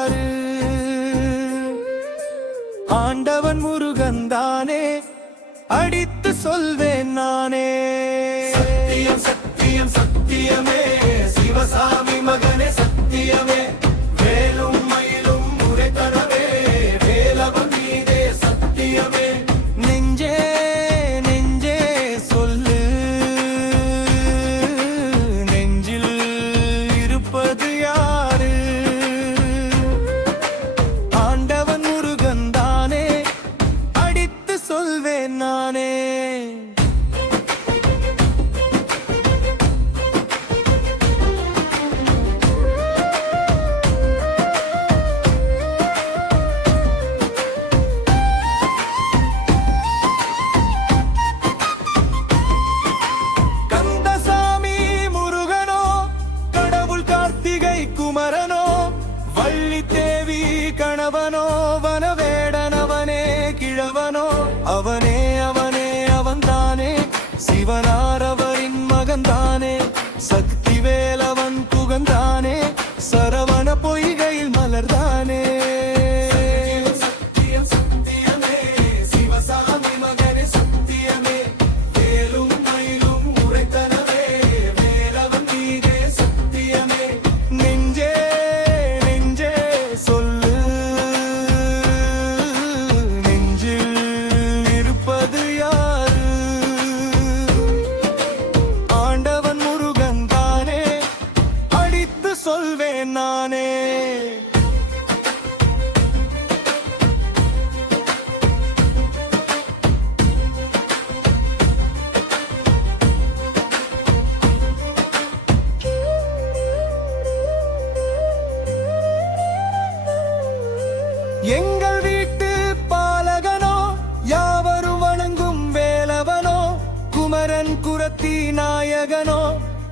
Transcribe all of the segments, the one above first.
யாரு? ஆண்டவன் முருகன் தானே, அடித்து சொல்வேன் நானே. சத்தியம் சத்தியம் சத்தியமே, சிவசாமி மகனே சத்தியமே, வேலும் மயிலும் உரைத்தனவே, வேலவன் மீதே சத்தியமே. நெஞ்சே நெஞ்சே சொல்லு, நெஞ்சில் இருப்பது யாரு? ஆண்டவன் முருகன் தானே, அடித்து சொல்வேன் நானே. குமரனோ வள்ளி தேவி கணவனோ வனவேடனவனே கிழவனோ, அவனே அவனே அவன்தானே, சிவனாரவரின் மகன்தானே, சக்தி வேலவன் புகந்தானே, சரவண பொய்கையில் மலர்தானே. சத்தியம் சத்தியமே, சிவசாமி மகனே சத்தியமே, வேலும் மயிலும் உரைத்தனவே, வேலவன் மீதே சத்தியமே. நெஞ்சே நெஞ்சே சொல்லு, நெஞ்சில் இருப்பது யாரு? ஆண்டவன் முருகன் தானே, அடித்து சொல்வேன் நானே. எங்கள் வீட்டு பாலகனோ, யாவரும் வணங்கும் வேலவனோ, குமரன் குரத்தி நாயகனோ,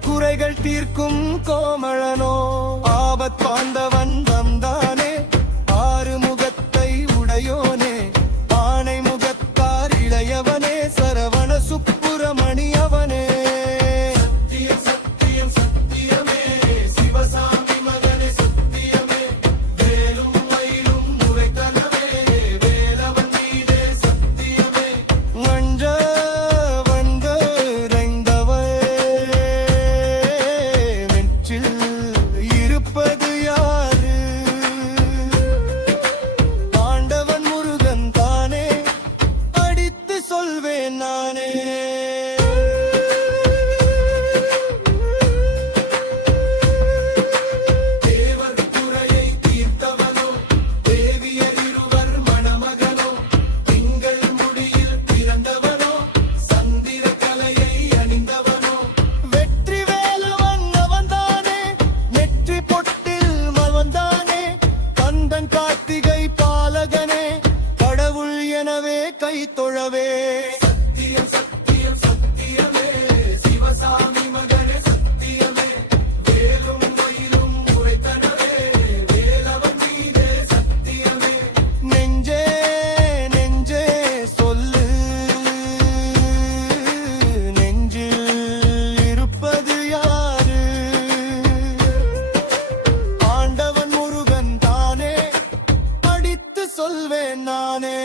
குறைகள் தீர்க்கும் கோமளனோ, ஆபத் பாந்தவன் வந்தானே, ஆறு முகத்தை உடையோனே, ஆனை முகத்தார் இளையவனே, சரவண சுப்புரமணி அவனே. சத்தியம் சத்தியம் சத்தியமே, சிவசாமி மகனே சத்தியமே, வேலும் மயிலும் உரைத்தனவே, வேலவன் மீதே சத்தியமே. வஞ்ச வந்தரைந்தவள் வெற்றில் இருப்பது யாரு? ஆண்டவன் முருகன் தானே, அடித்து சொல்வேன் நானே. தேவர் குறையை தீர்த்தவனோ, தேவியர் இருவர் மணமகனோ, திங்கள் முடியில் பிறந்தவனோ, சந்திர கலையை அணிந்தவனோ, வெற்றி வேலவன் அவன்தானே, நெற்றி பொட்டில் மவன்தானே, கந்தன் கார்த்திகை பாலகனே, கடவுள் எனவே கை தொழவே. சத்தியம் சத்தியம் சத்தியமே, சிவசாமி மகனே சத்தியமே, வேலும் மயிலும் உரைத்தனவே, வேலவன் மீதே சத்தியமே. நெஞ்சே நெஞ்சே சொல்லு, நெஞ்சில் இருப்பது யாரு? ஆண்டவன் முருகன் தானே, அடித்து சொல்வேன் நானே.